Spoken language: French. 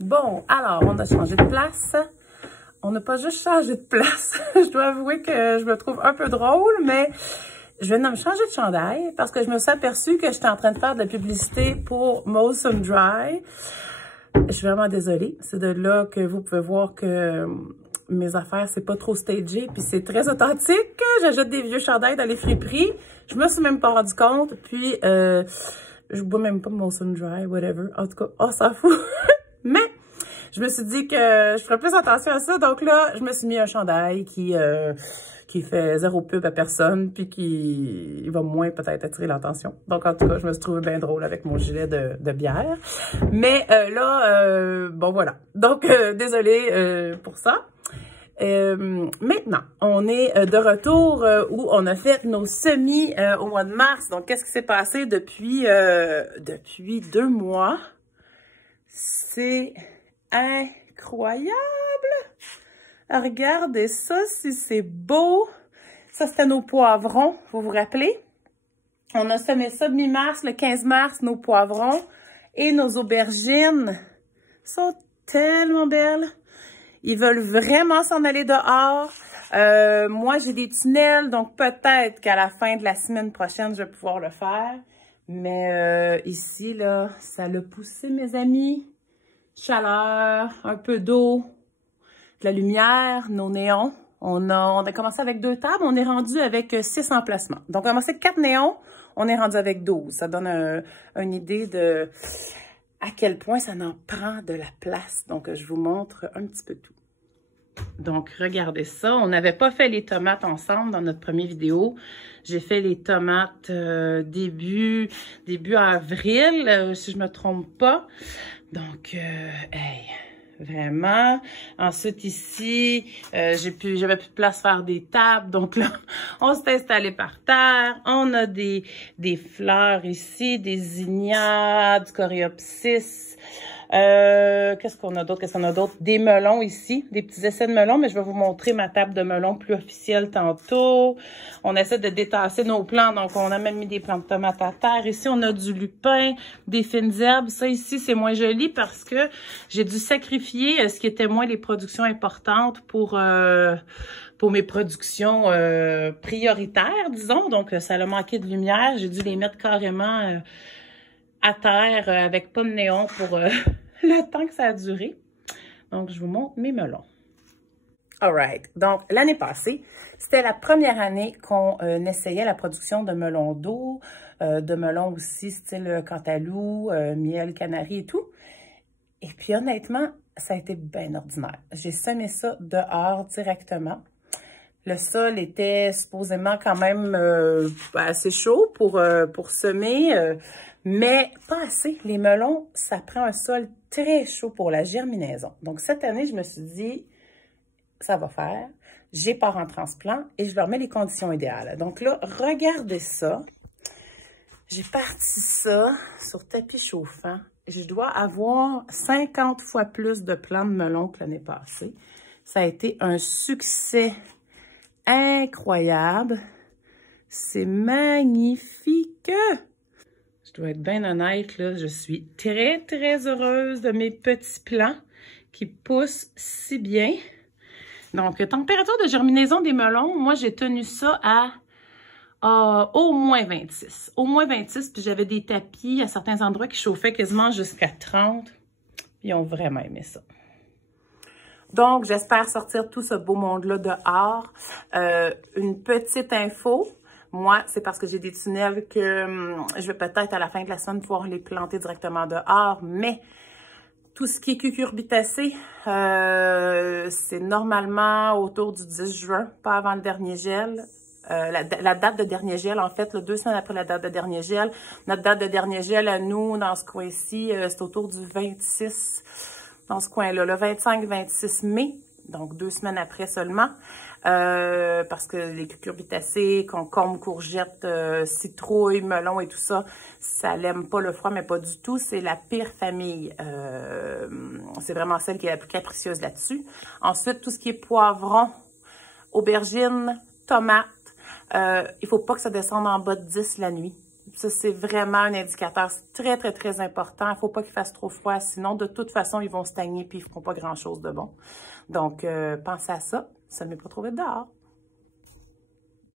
Bon, alors, on a changé de place. On n'a pas juste changé de place. Je dois avouer que je me trouve un peu drôle, mais je viens de me changer de chandail parce que je me suis aperçue que j'étais en train de faire de la publicité pour Motion Dry. Je suis vraiment désolée. C'est de là que vous pouvez voir que mes affaires, c'est pas trop stagé, puis c'est très authentique. J'achète des vieux chandails dans les friperies. Je me suis même pas rendu compte, puis je bois même pas Motion Dry, whatever. En tout cas, on s'en fout. Mais je me suis dit que je ferais plus attention à ça. Donc là, je me suis mis un chandail qui fait zéro pub à personne, puis qui va moins peut-être attirer l'attention. Donc en tout cas, je me suis trouvée bien drôle avec mon gilet de bière. Mais bon voilà. Donc désolée pour ça. Maintenant, on est de retour où on a fait nos semis au mois de mars. Donc, qu'est-ce qui s'est passé depuis 2 mois? C'est incroyable! Regardez ça, si c'est beau! Ça, c'était nos poivrons, vous vous rappelez? On a semé ça mi-mars, le 15 mars, nos poivrons. Et nos aubergines sont tellement belles! Ils veulent vraiment s'en aller dehors. Moi, j'ai des tunnels, donc peut-être qu'à la fin de la semaine prochaine, je vais pouvoir le faire. Mais ici, là, ça l'a poussé, mes amis. Chaleur, un peu d'eau, de la lumière, nos néons. On a commencé avec 2 tables, on est rendu avec 6 emplacements. Donc, on a commencé avec 4 néons, on est rendu avec 12. Ça donne une idée de à quel point ça en prend de la place. Donc, je vous montre un petit peu tout. Donc, regardez ça. On n'avait pas fait les tomates ensemble dans notre première vidéo. J'ai fait les tomates début avril, si je me trompe pas. Donc, hey, vraiment. Ensuite, ici, j'avais plus de place à faire des tables. Donc là, on s'est installé par terre. On a des fleurs ici, des zinnias, du coréopsis. Qu'est-ce qu'on a d'autre? Des melons ici, des petits essais de melons, mais je vais vous montrer ma table de melons plus officielle tantôt. On essaie de détasser nos plants, donc on a même mis des plants de tomates à terre. Ici, on a du lupin, des fines herbes. Ça ici, c'est moins joli parce que j'ai dû sacrifier ce qui était moins les productions importantes pour mes productions prioritaires, disons. Donc, ça a manqué de lumière. J'ai dû les mettre carrément à terre avec pas de néon pour le temps que ça a duré. Donc, je vous montre mes melons. Alright. Donc, l'année passée, c'était la première année qu'on essayait la production de melons d'eau, de melons aussi style cantaloupe, miel, canari et tout. Et puis, honnêtement, ça a été bien ordinaire. J'ai semé ça dehors directement. Le sol était supposément quand même assez chaud pour semer, mais pas assez. Les melons, ça prend un sol très chaud pour la germinaison. Donc, cette année, je me suis dit, ça va faire. J'ai part en transplant et je leur mets les conditions idéales. Donc là, regardez ça. J'ai parti ça sur tapis chauffant. Je dois avoir 50 fois plus de plants de melons que l'année passée. Ça a été un succès incroyable. C'est magnifique. Je dois être bien honnête, là, je suis très, très heureuse de mes petits plants qui poussent si bien. Donc, température de germinaison des melons, moi, j'ai tenu ça à au moins 26. Au moins 26, puis j'avais des tapis à certains endroits qui chauffaient quasiment jusqu'à 30. Ils ont vraiment aimé ça. Donc, j'espère sortir tout ce beau monde-là dehors. Une petite info. Moi, c'est parce que j'ai des tunnels que je vais peut-être à la fin de la semaine pouvoir les planter directement dehors. Mais tout ce qui est cucurbitacé, c'est normalement autour du 10 juin, pas avant le dernier gel. La date de dernier gel, en fait, 2 semaines après la date de dernier gel. Notre date de dernier gel à nous, dans ce coin-ci, c'est autour du 26, dans ce coin-là, le 25-26 mai, donc 2 semaines après seulement. Parce que les cucurbitacées, concombres, courgettes, citrouilles, melons et tout ça, ça n'aime pas le froid, mais pas du tout. C'est la pire famille. C'est vraiment celle qui est la plus capricieuse là-dessus. Ensuite, tout ce qui est poivron, aubergines, tomates, il faut pas que ça descende en bas de 10 la nuit. Ça, c'est vraiment un indicateur très, très, très important. Il ne faut pas qu'il fasse trop froid, sinon, de toute façon, ils vont stagner puis ils ne feront pas grand-chose de bon. Donc, pensez à ça. Ça ne met pas trop vite dehors.